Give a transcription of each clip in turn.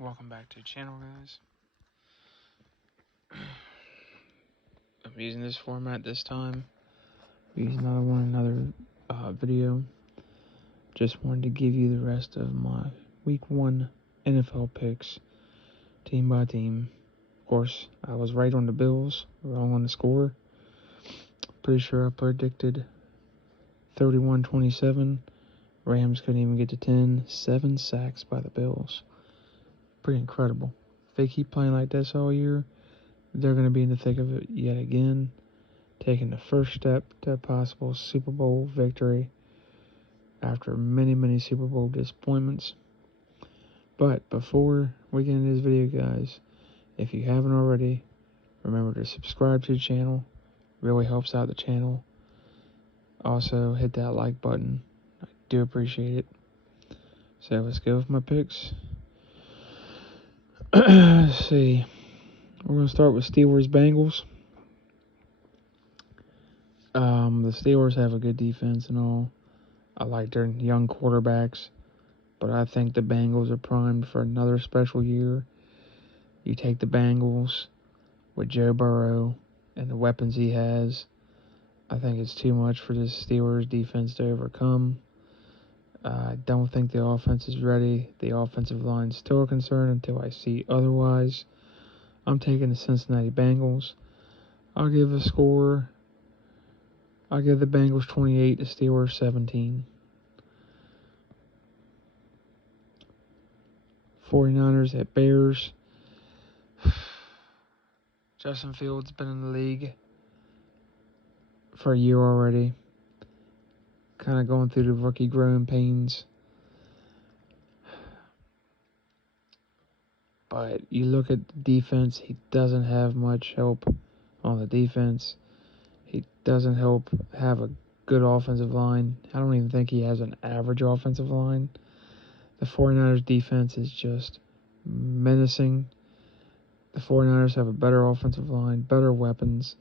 Welcome back to the channel, guys. I'm using this format this time. Using another video. Just wanted to give you the rest of my week 1 NFL picks, team by team. Of course, I was right on the Bills, wrong on the score. Pretty sure I predicted 31-27. Rams couldn't even get to 10. 7 sacks by the Bills. Pretty incredible. If they keep playing like this all year, they're going to be in the thick of it yet again, taking the first step to a possible Super Bowl victory after many, many Super Bowl disappointments. But before we get into this video, guys, if you haven't already, remember to subscribe to the channel. Really helps out the channel. Also, hit that like button. I do appreciate it. So let's go with my picks. Let's see. We're going to start with Steelers-Bengals. The Steelers have a good defense and all. I like their young quarterbacks, but I think the Bengals are primed for another special year. You take the Bengals with Joe Burrow and the weapons he has. I think it's too much for this Steelers defense to overcome. I don't think the offense is ready. The offensive line is still a concern until I see otherwise. I'm taking the Cincinnati Bengals. I'll give the Bengals 28, the Steelers 17. 49ers at Bears. Justin Fields been in the league for a year already. Kind of going through the rookie growing pains. But you look at the defense, he doesn't have much help on the defense. He doesn't have a good offensive line. I don't even think he has an average offensive line. The 49ers defense is just menacing. The 49ers have a better offensive line, better weapons.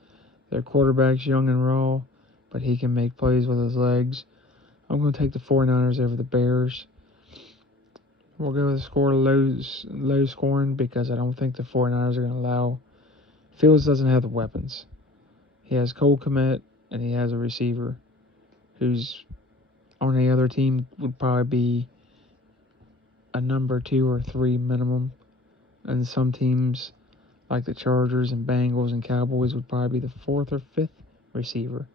Their quarterback's young and raw, but he can make plays with his legs. I'm going to take the 49ers over the Bears. We'll go with the score low scoring because I don't think the 49ers are going to allow. Fields doesn't have the weapons. He has Cole Kmet, and he has a receiver who's on the other team would probably be a number 2 or 3 minimum. And some teams, like the Chargers and Bengals and Cowboys, would probably be the 4th or 5th receiver,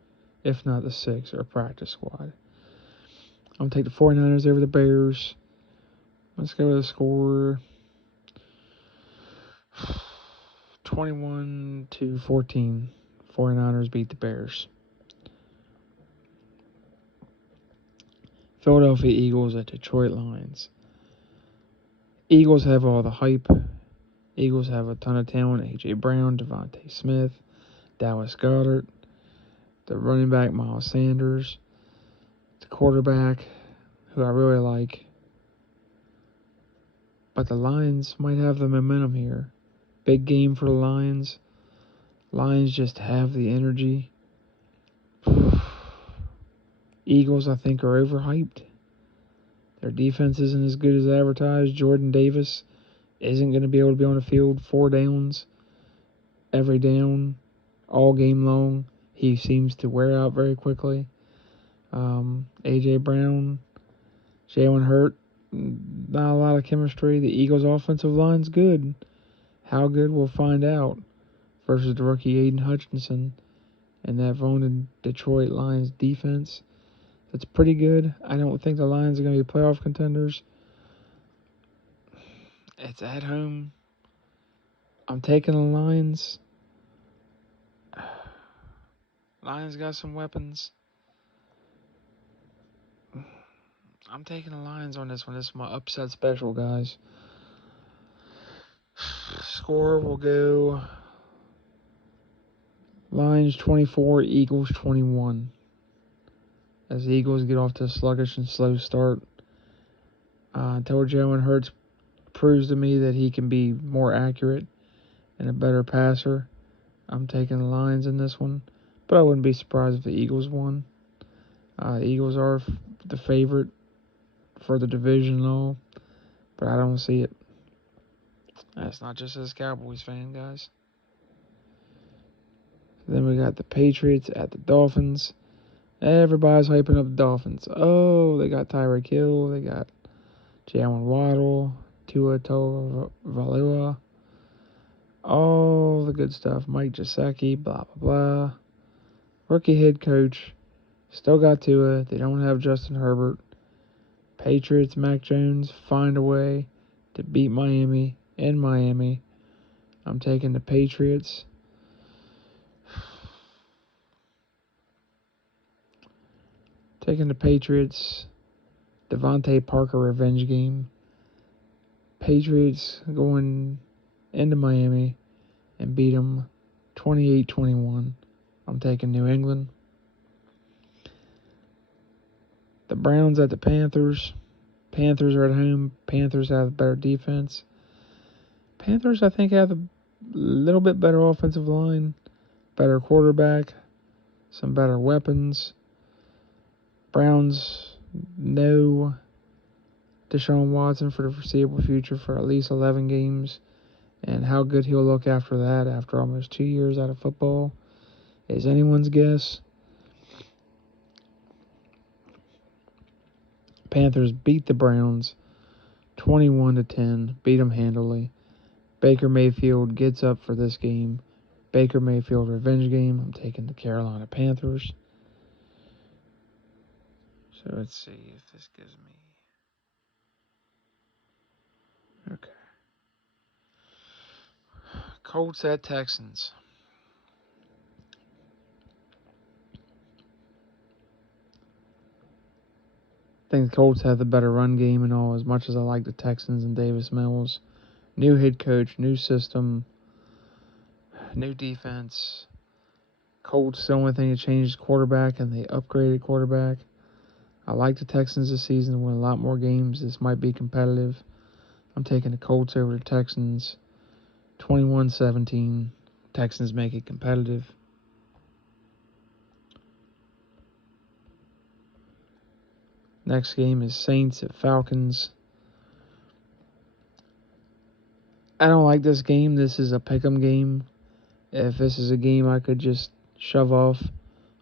if not the 6th or practice squad. I'm going to take the 49ers over the Bears. Let's go with the score 21-14. 49ers beat the Bears. Philadelphia Eagles at Detroit Lions. Eagles have all the hype. Eagles have a ton of talent. A.J. Brown, Devontae Smith, Dallas Goedert, the running back Miles Sanders, the quarterback, who I really like. But the Lions might have the momentum here. Big game for the Lions. Lions just have the energy. Eagles, I think, are overhyped. Their defense isn't as good as advertised. Jordan Davis isn't going to be able to be on the field 4 downs every down all game long. He seems to wear out very quickly. A.J. Brown, Jalen Hurt, not a lot of chemistry. The Eagles' offensive line's good. How good, we'll find out. Versus the rookie Aiden Hutchinson and that vaunted Detroit Lions defense. That's pretty good. I don't think the Lions are going to be playoff contenders. It's at home. I'm taking the Lions. Lions got some weapons. I'm taking the Lions on this one. This is my upset special, guys. Score will go Lions 24, Eagles 21. As the Eagles get off to a sluggish and slow start. Until Jalen Hurts proves to me that he can be more accurate and a better passer, I'm taking the Lions in this one. But I wouldn't be surprised if the Eagles won. The Eagles are the favorite for the division and all, but I don't see it. That's not just as Cowboys fan, guys. Then we got the Patriots at the Dolphins. Everybody's hyping up the Dolphins. Oh, they got Tyreek Hill. They got Jalen Waddle, Tua Tagovailoa. All the good stuff. Mike Gesicki, blah, blah, blah. Rookie head coach. Still got Tua. They don't have Justin Herbert. Patriots, Mac Jones, find a way to beat Miami in Miami. I'm taking the Patriots. Taking the Patriots. Devontae Parker revenge game. Patriots going into Miami and beat them 28-21. I'm taking New England. The Browns at the Panthers. Panthers are at home. Panthers have a better defense. Panthers, I think, have a little bit better offensive line, better quarterback, some better weapons. Browns, no Deshaun Watson for the foreseeable future for at least 11 games. And how good he'll look after that, after almost 2 years out of football, is anyone's guess. Panthers beat the Browns 21-10, beat them handily. Baker Mayfield gets up for this game. Baker Mayfield revenge game. I'm taking the Carolina Panthers. So let's see if this gives me... Okay. Colts at Texans. I think the Colts have the better run game and all, as much as I like the Texans and Davis Mills. New head coach, new system, new defense. Colts, the only thing that changed is quarterback, and they upgraded quarterback. I like the Texans this season, win a lot more games. This might be competitive. I'm taking the Colts over the Texans. 21-17. Texans make it competitive. Next game is Saints at Falcons. I don't like this game. This is a pick'em game. If this is a game I could just shove off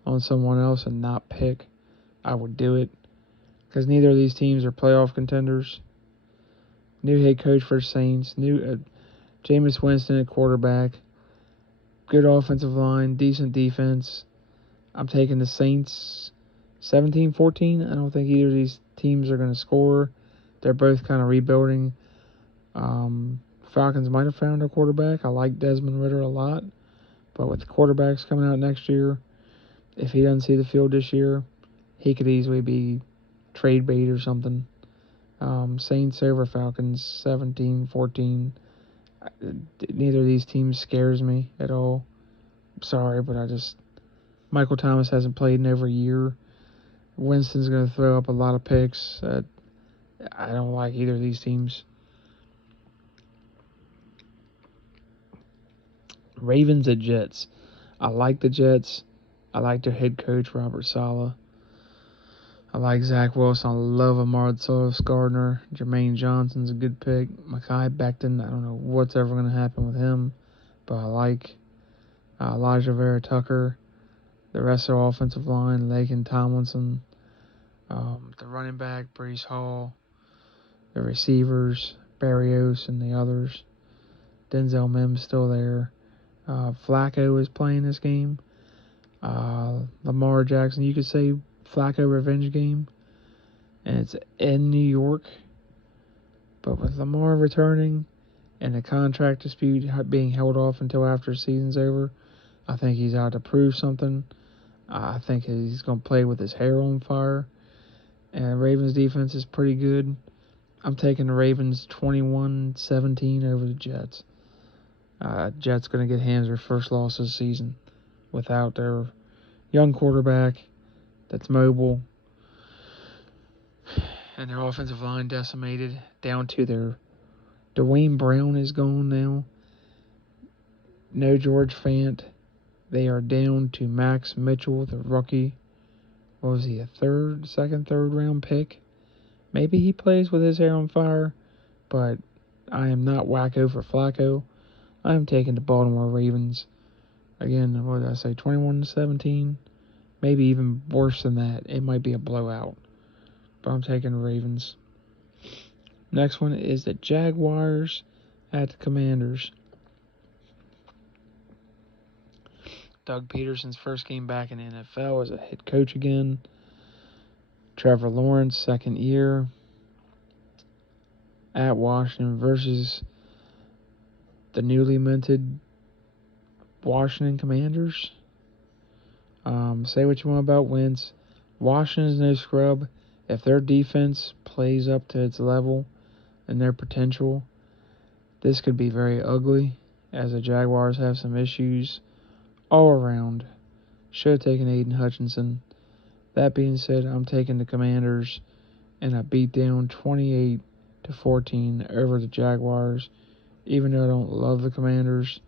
on someone else and not pick, I would do it. Because neither of these teams are playoff contenders. New head coach for the Saints. New Jameis Winston at quarterback. Good offensive line. Decent defense. I'm taking the Saints 17-14. I don't think either of these teams are going to score. They're both kind of rebuilding. Falcons might have found their quarterback. I like Desmond Ridder a lot. But with the quarterbacks coming out next year, if he doesn't see the field this year, he could easily be trade bait or something. Saints over Falcons 17-14. Neither of these teams scares me at all. Sorry, but Michael Thomas hasn't played in over a year. Winston's going to throw up a lot of picks. I don't like either of these teams. Ravens at Jets. I like the Jets. I like their head coach, Robert Saleh. I like Zach Wilson. I love Ahmad Gardner. Jermaine Johnson's a good pick. Mekhi Becton. I don't know what's ever going to happen with him, but I like Elijah Vera Tucker. The rest of the offensive line, Laken Tomlinson. The running back, Breece Hall. The receivers, Barrios and the others. Denzel Mims still there. Flacco is playing this game. Lamar Jackson, you could say Flacco revenge game. And it's in New York. But with Lamar returning and the contract dispute being held off until after the season's over, I think he's out to prove something. I think he's going to play with his hair on fire. And the Ravens defense is pretty good. I'm taking the Ravens 21-17 over the Jets. Jets going to get hands their first loss of the season without their young quarterback that's mobile. And their offensive line decimated down to their... Dwayne Brown is gone now. No George Fant. They are down to Max Mitchell, the rookie. What was he, a third round pick? Maybe he plays with his hair on fire, but I am not wacko for Flacco. I am taking the Baltimore Ravens. Again, what did I say, 21-17? Maybe even worse than that. It might be a blowout. But I'm taking the Ravens. Next one is the Jaguars at the Commanders. Doug Peterson's first game back in the NFL as a head coach again. Trevor Lawrence, second year at Washington versus the newly minted Washington Commanders. Say what you want about Wentz. Washington's no scrub. If their defense plays up to its level and their potential, this could be very ugly, as the Jaguars have some issues all around. Should have taken Aiden Hutchinson. That being said, I'm taking the Commanders in a beatdown 28-14 over the Jaguars. Even though I don't love the Commanders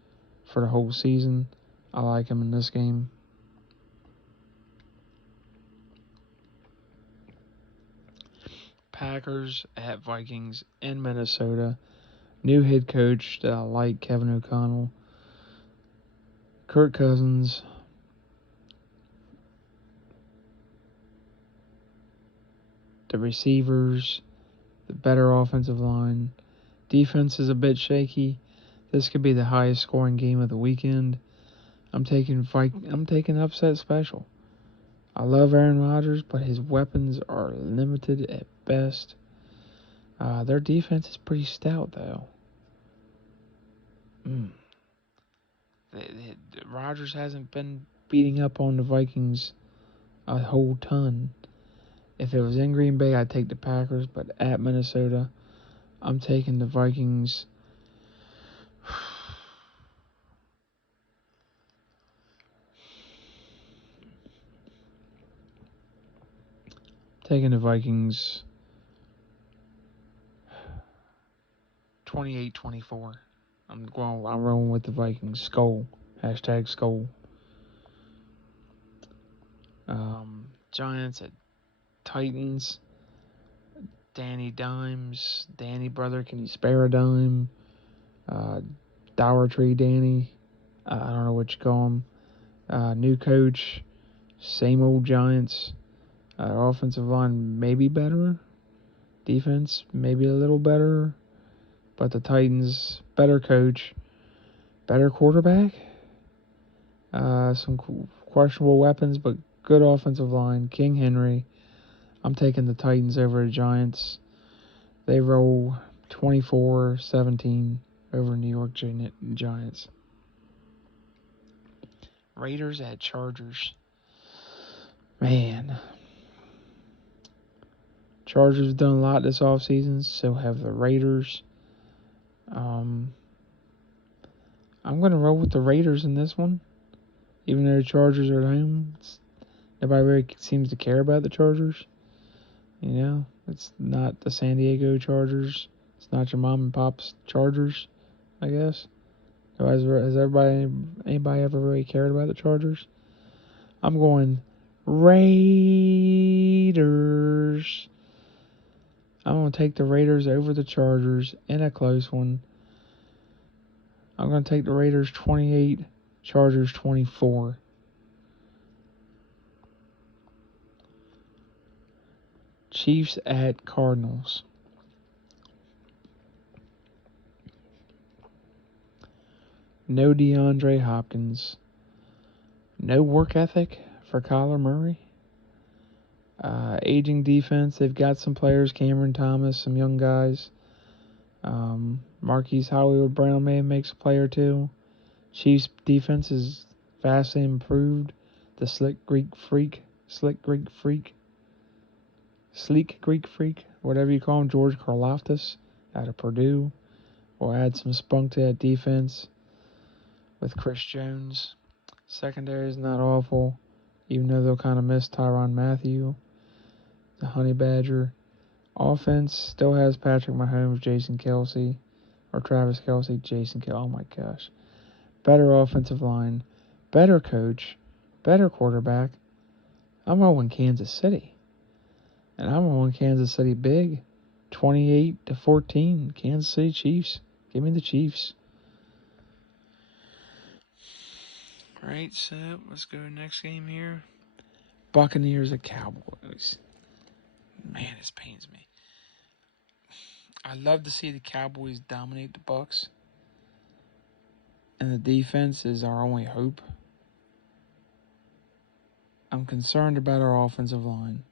for the whole season, I like them in this game. Packers at Vikings in Minnesota. New head coach that I like, Kevin O'Connell. Kirk Cousins. The receivers, the better offensive line. Defense is a bit shaky. This could be the highest scoring game of the weekend. I'm taking upset special. I love Aaron Rodgers, but his weapons are limited at best. Their defense is pretty stout, though. Rodgers hasn't been beating up on the Vikings a whole ton. If it was in Green Bay, I'd take the Packers, but at Minnesota, I'm taking the Vikings. Taking the Vikings 28-24. I'm rolling with the Vikings. Skull. Hashtag skull. Giants at Titans. Danny Dimes. Danny brother, can you spare a dime? Dollar Tree Danny. I don't know what you call him. New coach. Same old Giants. Offensive line maybe better. Defense maybe a little better. But the Titans, better coach. Better quarterback. Some questionable weapons, but good offensive line. King Henry. I'm taking the Titans over the Giants. They roll 24-17 over New York Giants. Raiders at Chargers. Man. Chargers have done a lot this offseason, so have the Raiders. I'm going to roll with the Raiders in this one. Even though the Chargers are at home, nobody really seems to care about the Chargers. You know, it's not the San Diego Chargers. It's not your mom and pop's Chargers, I guess. Has anybody ever really cared about the Chargers? I'm going Raiders. I'm going to take the Raiders over the Chargers in a close one. I'm going to take the Raiders 28, Chargers 24. Chiefs at Cardinals. No DeAndre Hopkins. No work ethic for Kyler Murray. Aging defense. They've got some players. Cameron Thomas, some young guys. Marquise Hollywood Brown may make a play or two. Chiefs defense is vastly improved. The Sleek Greek Freak, whatever you call him, George Karlaftis out of Purdue, will add some spunk to that defense with Chris Jones. Secondary is not awful, even though they'll kind of miss Tyrann Mathieu, the Honey Badger. Offense still has Patrick Mahomes, Jason Kelce, or Travis Kelce, Jason Kelce. Oh my gosh. Better offensive line, better coach, better quarterback. I'm rolling Kansas City. And I'm rolling Kansas City big, 28-14. Kansas City Chiefs. Give me the Chiefs. Alright, so let's go to the next game here. Buccaneers at Cowboys. Man, this pains me. I love to see the Cowboys dominate the Bucs. And the defense is our only hope. I'm concerned about our offensive line.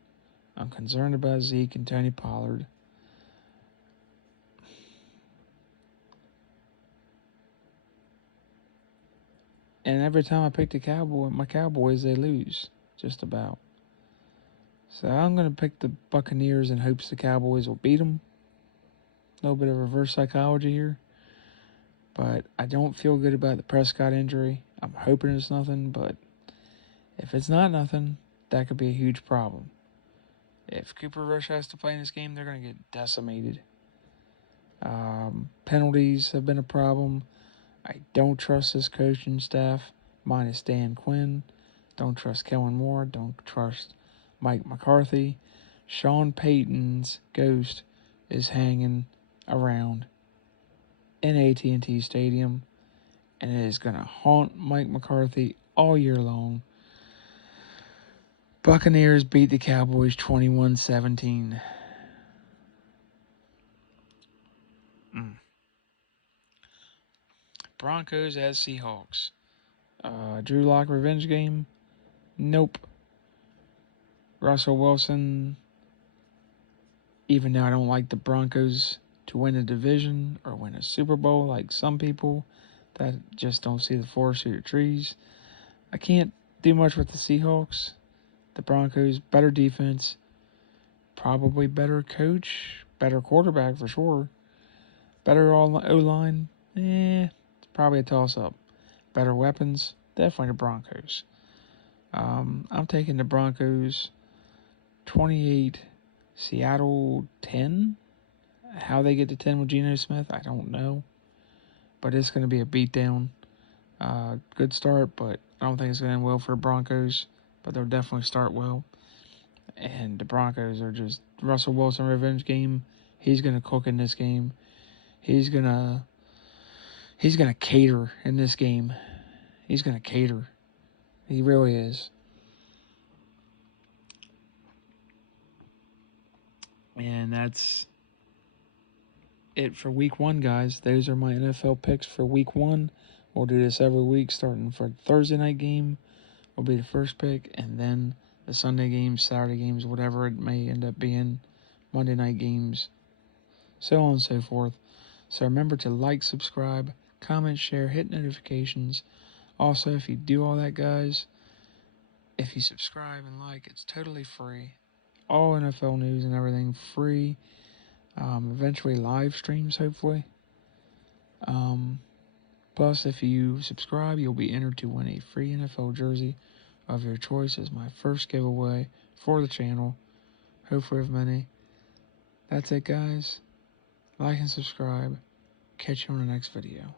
I'm concerned about Zeke and Tony Pollard. And every time I pick my Cowboys, they lose. Just about. So I'm going to pick the Buccaneers in hopes the Cowboys will beat them. A little bit of reverse psychology here. But I don't feel good about the Prescott injury. I'm hoping it's nothing, but if it's not nothing, that could be a huge problem. If Cooper Rush has to play in this game, they're going to get decimated. Penalties have been a problem. I don't trust this coaching staff, minus Dan Quinn. Don't trust Kellen Moore. Don't trust Mike McCarthy. Sean Payton's ghost is hanging around in AT&T Stadium, and it is going to haunt Mike McCarthy all year long. Buccaneers beat the Cowboys 21-17. Broncos as Seahawks. Drew Lock revenge game? Nope. Russell Wilson, even though I don't like the Broncos to win a division or win a Super Bowl like some people that just don't see the forest through the trees, I can't do much with the Seahawks. The Broncos, better defense, probably better coach, better quarterback for sure, better O-line, it's probably a toss-up. Better weapons, definitely the Broncos. I'm taking the Broncos 28, Seattle 10. How they get to 10 with Geno Smith, I don't know. But it's going to be a beatdown. Good start, but I don't think it's going to end well for the Broncos. But they'll definitely start well. And the Broncos are just Russell Wilson revenge game. He's going to cook in this game. He's going to cater in this game. He's going to cater. He really is. And that's it for week 1, guys. Those are my NFL picks for week 1. We'll do this every week, starting for Thursday night game will be the first pick, and then the Sunday games, Saturday games, whatever it may end up being, Monday night games, so on and so forth. So remember to like, subscribe, comment, share, hit notifications. Also, if you do all that, guys, if you subscribe and like, it's totally free. All NFL news and everything free. Eventually live streams, hopefully. Plus, if you subscribe, you'll be entered to win a free NFL jersey of your choice as my first giveaway for the channel. Hopefully of many. That's it, guys. Like and subscribe. Catch you on the next video.